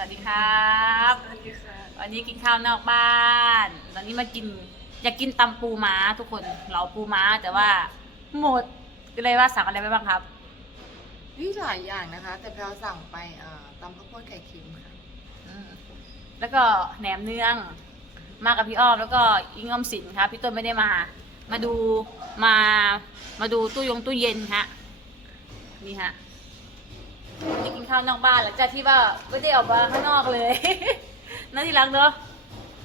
วัสดีครับสวัสดีค่ะวันนี้กินข้าวนอกบ้าน ตอนนี้มากินอยากกินตำปูม้าทุกคนเราปูม้าแต่ว่าหมดก็เลยว่าสั่งอะไรไปบ้างครับนี่หลายอย่างนะคะ แต่แพลวสั่งไปเอ่อตำข้าวโพดไข่เค็มค่ะอืมแล้วก็แหนมเนือง มากับพี่อ้อมแล้วก็อิงออมสินครับ พี่ต้นไม่ได้มา มาดูมามาดูตู้ยงตู้เย็นฮะนี่ฮะ วันนี้กินข้าวนอกบ้านหลังจากที่ว่าไม่ได้ออกมาข้างนอกเลยน่าที่รักเนอะ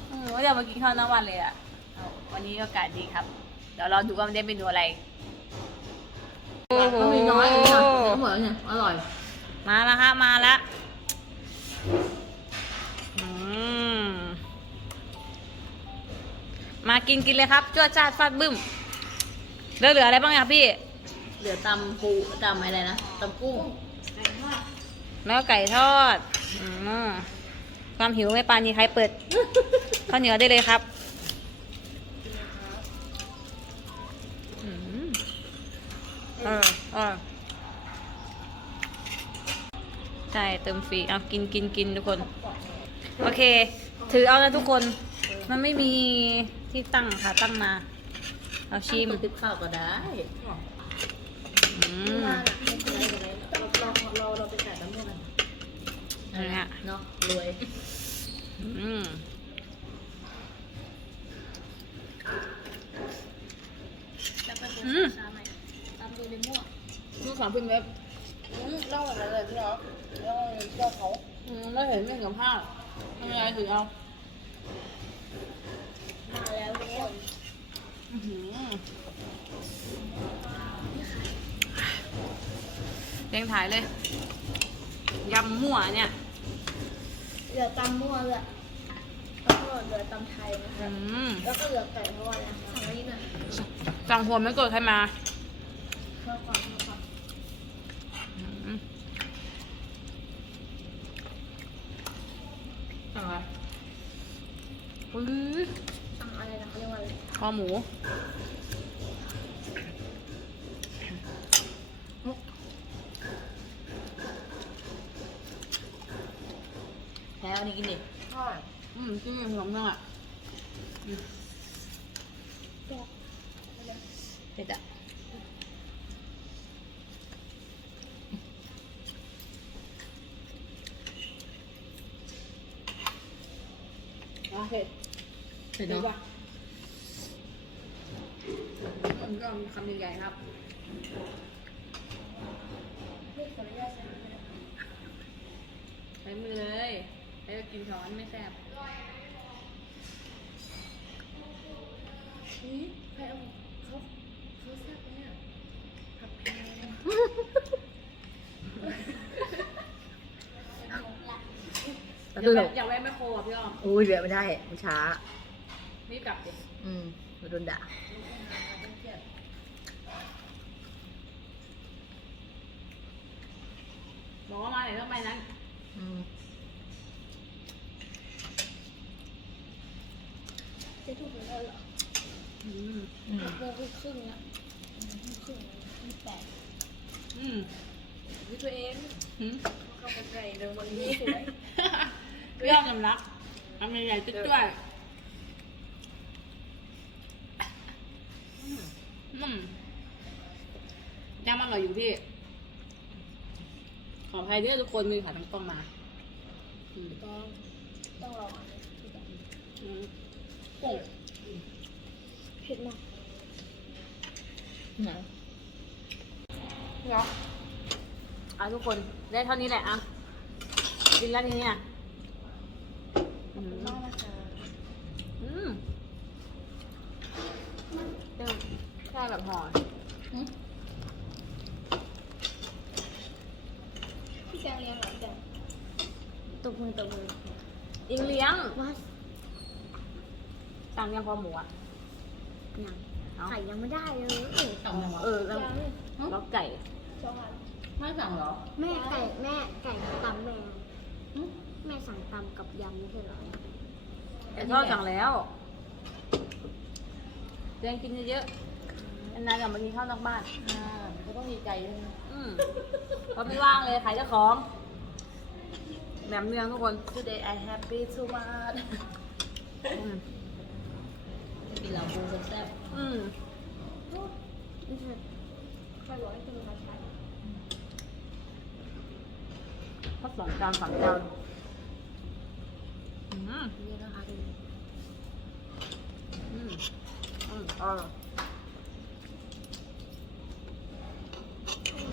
อืมไม่ได้ออกมากินข้าวนอกบ้านเลยอะเอาวันนี้ก็อากาศดีครับ เดี๋ยวเราดูว่ามันได้เมนูอะไรมันมีน้อยเองค่ะทั้งหมดแล้วเนี่ยอร่อย มาแล้วฮะมาแล้วอืมมากินกินเลยครับจ้วจ้าดฟาดบึ้มเหลือเหลืออะไรบ้างครับพี่ เหลือตำปูตำอะไรนะตำกุ้ง แล้วก็ไก่ทอดอืมความหิวไม่ปานนี้ใครเปิดข้าวเหนียวได้เลยครับอืมเออเออใช่เติมฟรีเอากินกินกินทุกคน โอเค ถือเอานะทุกคน มันไม่มีที่ตั้งค่ะตั้งมาเราชิมติดข้าวก็ได้ อืม เราเราเราไปจ่ายน้ำมัน นี่ฮะเนาะรวยอืมอืมลูกสาวเพิ่งเล็บเล่าอะไรเลยพี่น้องเล่าเจ้าเขาอืมไม่เห็นไม่เห็นกับผ้าทำยังไงถึงเอามาแล้วทุกคนอื้อหือเรียงถ่ายเลยยำมั่วเนี่ย เหลือตำมั่วเลยแล้วก็เหลือตำไทยนะคะอืมแล้วก็เหลือไก่ทอดนะคะสั่งอันนี้หน่อยสั่งหัวไม่กดใครมาเพื่อความเพื่อความอืมอะไรอุ้ยสั่งอะไรนะเขาเรียกว่าอะไรคอหมูแพ้อันนี้กินดิใช่อืมจิ้มขนมเนื่องอะเด็ดอะโอเคเผ็ดเนาะมันก็มีคำใหญ่ๆครับ ใช้มือเลยใช้ กินช้อนไม่แซ่บนี่ใครเอาเขาเขาแซ่บไหมเนี่ยผักแพงแต่อดูยากหรแวะอกอยากแวะแมคโครอะพี่อ้อมอุ้ยเดี๋ยวไม่ได้มันช้า รีบกลับดิอืมมาโดนด่าบอกว่ามาไหนต้องไปนั้น อืม จะถูกหรือเปล่าเหรอ อืมอืมหกโมงครึ่งเนี่ยครึ่งยี่แปดอืมวิตัวเองหืมเข้าไปไก่เดิมวันนี้สวยพี่อ้อมยำรักทำใหญ่ๆจุ้ยๆอืมยำอร่อยอยู่พี่ ขออภัยด้วยทุกคนมือขาทั้งกล้องมาอืมต้องต้องรออันนี้ที่แบบอืมโป่ง เผ็ดมากไหนเนาะเอาทุกคนได้เท่านี้แหละอะกินแล้วทีเนี้ยอืมมากนะคะอืมเติมแค่แบบห่อพี่แกงเลี้ยงเหรอแกงตบมือตบมืออิงเลี้ยงว่าสั่งยังพอหมูอะ ยังเอาไข่ยังไม่ได้เลยสั่งยังวะเออแล้วยังแล้วไก่สองอันไม่สั่งเหรอ แม่ไก่แม่ไก่ตำแม่แม่สั่งตำกับยำไม่ใช่เหรอแต่ทอดสั่งแล้วเรียนกินเยอะๆนานๆกลับมากินข้าวนอกบ้านอ่าก็ต้องมีใจใช่ไหมอืมเพราะไม่ว่างเลยขายเจ้าของแหนมเนืองทุกคน Today I happy too much อืม กินเหล้าปูแซ่บอืมใครบอกให้เป็นมาใช้ถ้าสองจานสามจานอืมนี่นะคะดูอืมอืมอร่อย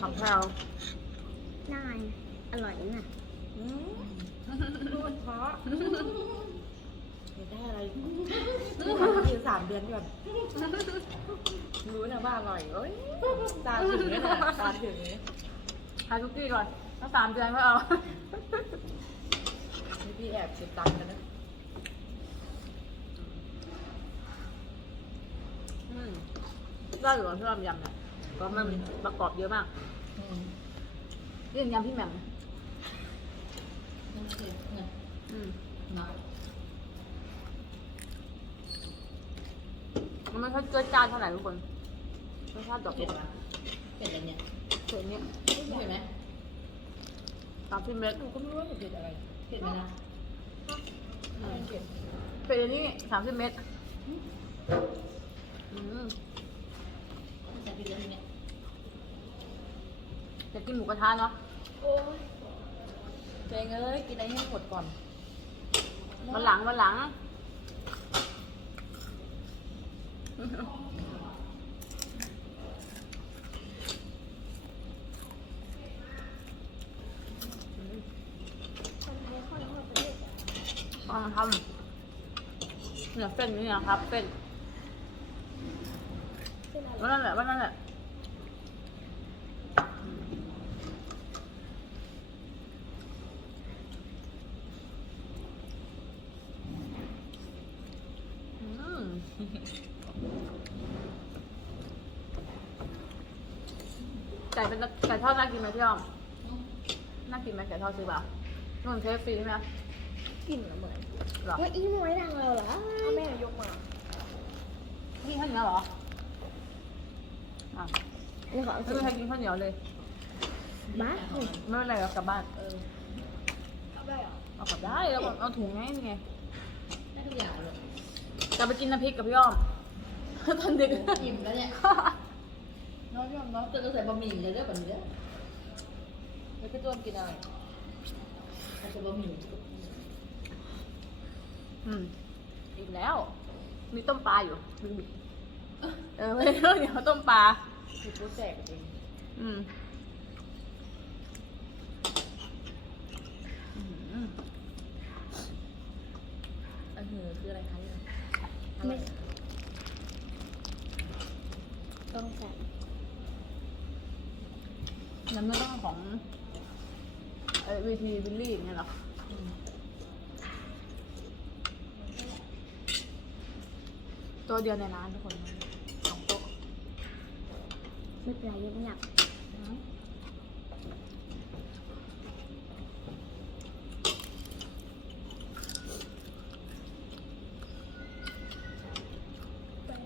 ผักแพรวน่าอร่อยนะอืมดูมันเพราะอยากได้อะไรกินสามเดือนก่อน รู้นะว่าอร่อยเอ้ยตาถึงเลยนะตาถึงเลยทานคุกกี้ก่อนถ้าสามเดือนก็เอานี่พี่แอบเก็บตังค์กันนะอืมได้อยู่ที่เรายำเนี่ยเพราะมันประกอบเยอะมากๆอืมเรื่องยำพี่แหม่มน้ำเค็มเนี่ยอืมเนาะ มัน ไม่ค่อยเกินจานเท่าไหร่ทุกคนรสชาติดอกเผ็ดปะเผ็ดอะไรเนี่ยเผ็ดเนี่ยเผ็ดไหมสามสิบเม็ดหนูก็ไม่รู้ว่าหนูเผ็ดอะไรเผ็ดไหมนะไม่เผ็ดเผ็ดอันนี้สามสิบเม็ดอืมใส่พริกแล้วทีเนี้ยจะกินหมูกระทะเนาะโอ้ยเจงเอ้ยกินอะไรให้หมดก่อนวันหลังวันหลังลองทำ เนี่ยเส้นนี้นะครับเส้นว่านั่นแหละว่านั่นแหละไก่เป็นไก่ทอดน่ากินไหมพี่อ้อมน่ากินไหมไก่ทอดซื้อเปล่านู่นเคฟซีใช่ไหมกลิ่นเหมือน หรอว่าอีน้อยดังเราเหรอเอาแม่ยกมากินข้าวเหนียวเหรออะนี่ขอไม่สุดมีใครกินข้าวเหนียวเลยบ้าไม่เป็นไรเรากลับบ้านเออเอาได้เหรอเอากลับได้แล้วเอาถุงไงนี่ไงได้ทุกอย่างเลยจะไปกินน้ำพริกกับพี่อ้อมตอนเด็กอิ่มแล้วเนี่ยน้อยยอมน้อยจะต้องใส่บะหมี่เลยเด้อแบบนี้เด้อแล้วพี่ต้นกินอะไรใส่บะหมี่ อืมอีกแล้ว มีต้มปลาอยู่ดึกๆเออไม่รู้เดี๋ยวต้มปลาพี่พูดแจกเองอืมอื้อหืออันหือคืออะไรคะเนี่ยไม่ต้องใส่น้ำเนื้อต้องของเออวีทีวิลลี่อย่างเงี้ยเหรอ อืม ตัวเดียวในร้านทุกคนสองโต๊ะไม่เป็นไรยังหนักอืม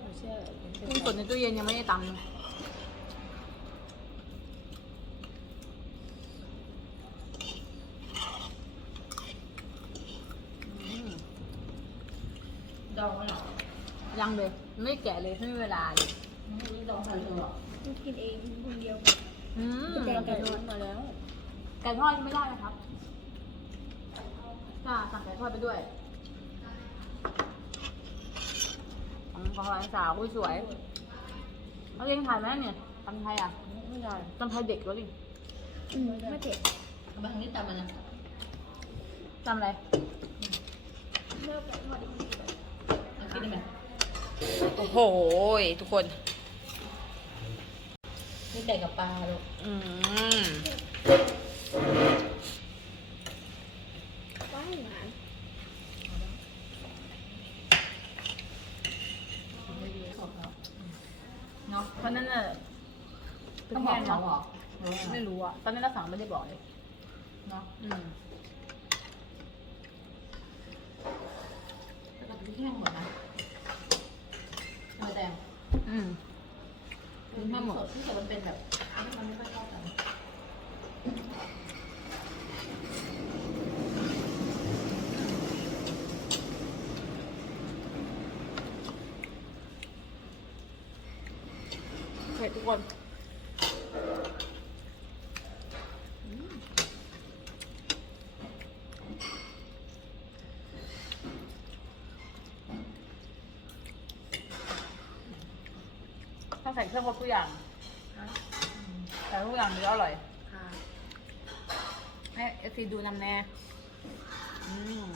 หนูเชื่อเป็นเส้นกุ้งสดในตู้เย็นยังไม่ได้ตำเลยอืม ดองแล้วเหรอ ยังเลย ไม่ แกะเลยไม่มีเวลาเลยไม่รู้ดองใส่เลยเหรอต้องกินเองคนเดียว อืมแกะไก่ทอดมาแล้วไก่ทอดยังไม่ได้นะครับจ้าสั่งไก่ทอดไปด้วยของของร้านสาวอุ้ยสวยเราเลี้ยงถ่ายไหมเนี่ยตำไทยอะไม่ได้ตำไทยเด็กแล้วดิอืมไม่เผ็ดเอามาทางนี้ตามมันนะตำอะไรเลิกไก่ทอดอีกทีเอากินได้ไหม โอ้โหทุกคน นี่ไก่กับปลาลูกอืมว้ายหวานไม่ดีของเขาเนาะเพราะนั้นน่ะต้องบอกเขาเหรอหรือว่าไม่รู้อะตอนนี้เราสั่งไม่ได้บอกเลยเนาะอืมแต่กับที่แห้งหมด ดแต่มันเป็นแบบมันไม่ค่อยเข้ากันเผ็ดทุกคนถ้าใส่เครื่องครบทุกอย่าง กอย่างเนื้ออร่อย ค่ะให้เอฟซีดูนำแน่อืม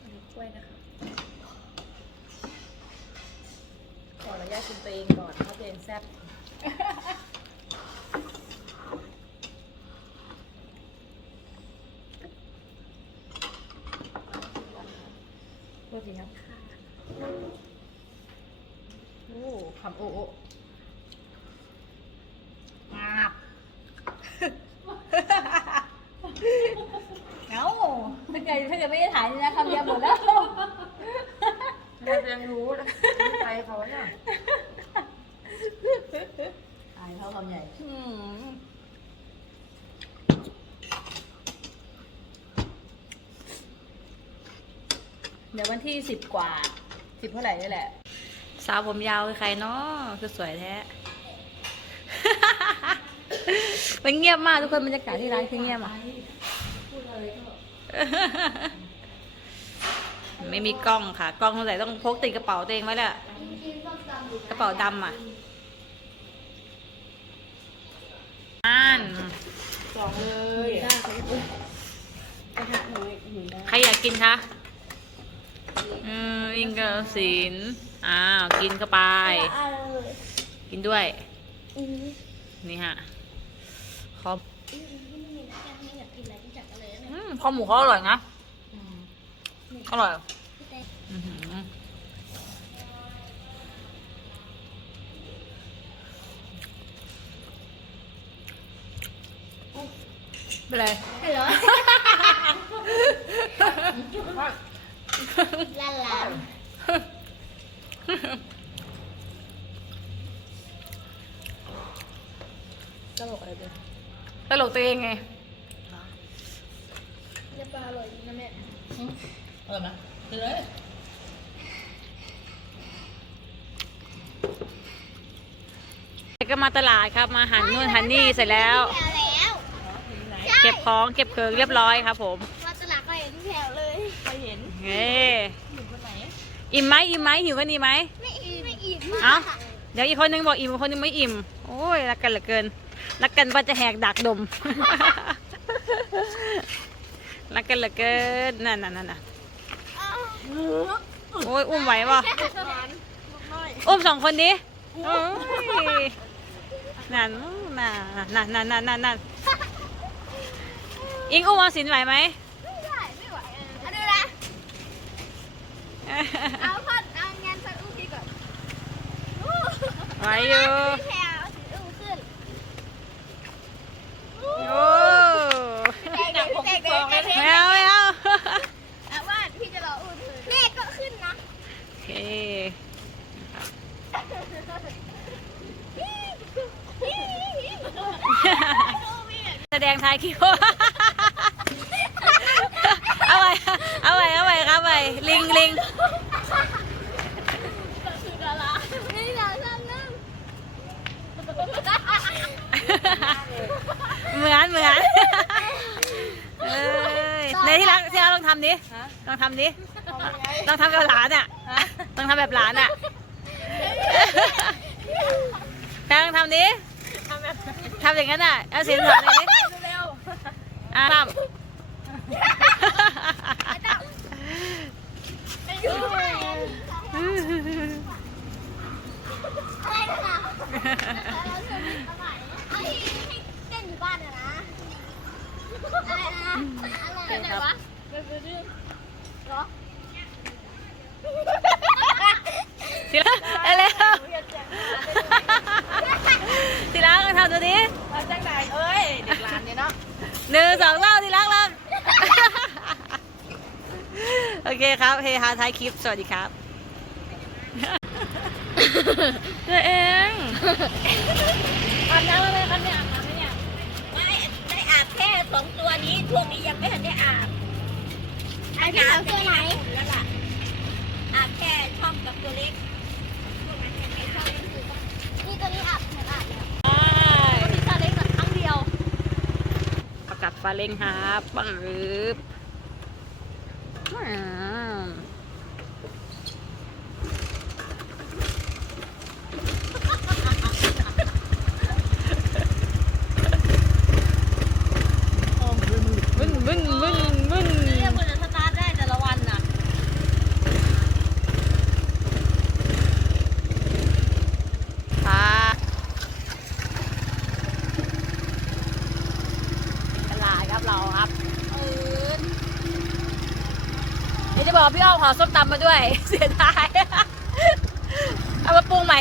อันนี้กล้วยนะคะ ขออนุญาตกินตัวเองก่อนเพราะตัวเองแซ่บโทษทีครับ โอ้คำโอ้โอ้มากเอ้าถ้าเกิดถ้าเกิด ไม่ได้ถ่ายนี่นะคำเดียวหมดแล้วเราจะยังรู้นะใจเขาเนี่ยถ่ายเขาคำใหญ่อืมเดี๋ยววันที่สิบกว่าสิบเท่าไหร่นี่แหละ สาวผมยาวคือใครเนาะคือสวยแท้ มันเงียบมากทุกคนบรรยากาศที่ร้านคือเงียบอะ ไม่มีกล้องค่ะ กล้องเท่าไหร่ต้องพกติดกระเป๋าตัวเองไว้แหละกระเป๋าดำอะอ่านสองเลยได้ค่ะอุ๊ยกระทะน้อยหนูได้ใครอยากกินคะเอออิงกับศิลป์อ้าวกินเข้าไปเอาเลยกินด้วยอืมนี่ฮะคออืมไม่มีนะแกไม่อยากกินอะไรที่จัดกันเลยนะอืมคอหมูเขาอร่อยนะอร่อยพี่ เต้อื้อหือเป็นไร ฮัลโหล ลาลาตลกอะไรเนี่ยตลกตัวเองไงเนื้อปลาอร่อยดีนะแม่เออไหมกิน เลยก็มาตลาดครับมาหันนู่นหันนี่เสร็จแล้วแถวแล้ว เก็บของเก็บเคิงเรียบร้อยครับ ผมมาตลาดก็เห็นแถวเลยใครเห็นเฮ้อยู่คนไหนอิ่มไหมอิ่มไหมหิวกันดีไหม ไม่อิ่มไม่อิ่มเอ้าเดี๋ยวอีกคนนึงบอกอิ่มอีกคนนึงไม่อิ่ม โอ้ยรักกันเหลือเกินรักกันว่าจะแหกดักดม รักกันเหลือเกินนั่นนั่นนั่นน่ะโอ้ยอุ้มไหวป่ะอุ้มสองคนดิโอ้ย นั่นนั่นนั่นนั่นนั่นนั่นนั่นอิงอุ้มเอาสินไหวไหมไม่ได้ไม่ไหวอะดูนะเอาพอดเอางานสักอุ้งทีก่อนไหวอยู่แถวถืออุ้งขึ้นโอ้เด็กเด็กเด็กเด็กไม่เอาไม่เอาแต่ว่าพี่จะรออุ้งถือแม่ก็ขึ้นนะ โอเค แสดงทายคิวเอาไปเอาไปเอาไปครับไปลิงลิงคือดาราไม่ดารานั่งเหมือนเหมือนเอ้ยในที่รักที่รักลองทำดิลองทำดิลองทำกับหลานอะลองทำแบบหลานอะแพงลองทำดิ ทำอย่างนั้นอะเอาเสียงสอนเลยดิอะทำอายุเท่าไหร่อะไรนะเอาที่ให้เต้นอยู่บ้านอะนะ อะไรนะอะไรไหนวะเป็นเรื่องเหรอทีละเร็วทีละลองทำ ดูดิเอาจังไหนเอ้ยเด็กหลานเนี่ยเนาะหนึ่งสองเล่าทีละลองโอเคครับ เฮฮาท้ายคลิป สวัสดีครับตัวเองอาบน้ำแล้วไหมครับเนี่ยอาบน้ำไหมเนี่ยไม่ได้อาบแค่สองตัวนี้ช่วงนี้ยังไม่ทันได้อาบไอพี่สาวตัวไหนแล้วล่ะ อาบแค่ช่องกับตัวเล็กช่วงนั้นแค่ ปลาเล้งครับปังรึบนบึ้นบึ้นบึ้น เรียกมันจะสตาร์ทได้แต่ละวันน่ะ ค่ะตลาดครับเราครับเออเดี๋ยวจะบอก พี่อ้อมขอส้มตำมาด้วย เสียดาย เอามาปรุงใหม่